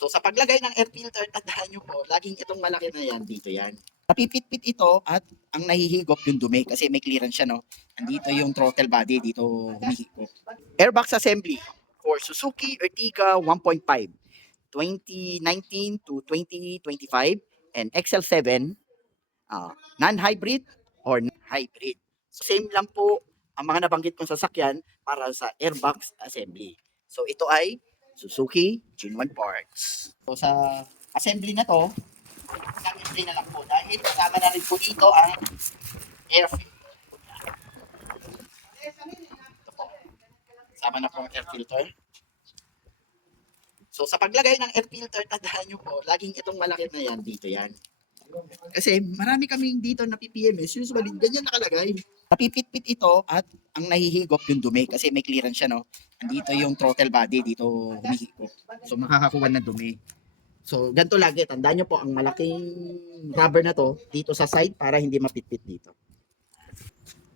So sa paglagay ng air filter, tandaan nyo po, laging itong malaki na yan, dito yan. Napipit-pit ito at ang nahihigop yung dumi kasi may clearance siya, no? Andito yung throttle body, dito humihigop. Airbox assembly for Suzuki Ertiga 1.5, 2019 to 2025 and XL7, non-hybrid or hybrid. So, same lang po ang mga nabanggit kong sasakyan para sa airbox assembly. So ito ay Suzuki Genuine Parts. So sa assembly na to, plug-and-play na lang po dahil kasama na rin po dito ang air filter. Ito po. Kasama na po ang air filter. So sa paglagay ng air filter, tandaan nyo po, laging itong malaki na yan, dito yan. Kasi marami kaming dito na PPMS, usually ganyan nakalagay. Napipit-pit ito at ang nahihigop yung dumi kasi may clearance siya, no? Andito yung throttle body, dito humihigop. So makakakuha ng dumi. So ganito lagi, tandaan nyo po ang malaking rubber na to dito sa side para hindi mapitpit dito.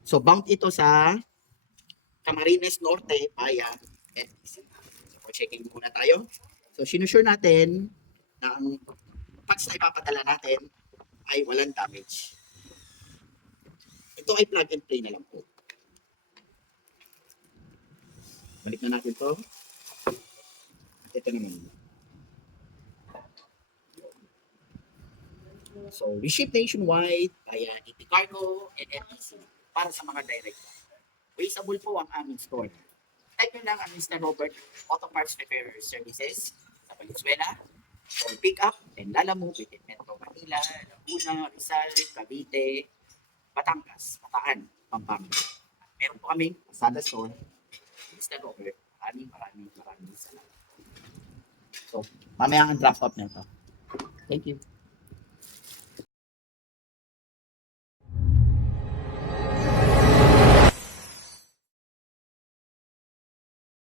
So bound ito sa Camarines Norte via NTC. So checking muna tayo. So sinusure natin na ang parts na ipapadala natin ay walang damage. Ito ay plug and play na lang po. Balik na natin to. At ito naman. So, we ship nationwide via AP Cargo and NTC para sa mga direct. Traceable po ang aming store. Type nyo lang ang Mr. Robert Auto Parts Repair Services sa Valenzuela for pick up and Lalamove within Metro Manila, Laguna, Rizal, Cavite, Batangas, Bataan, Pampanga. Meron po kaming Pasada Store, Mr. Robert. Maraming salamat. So, mamaya ang drop off na ito. Thank you.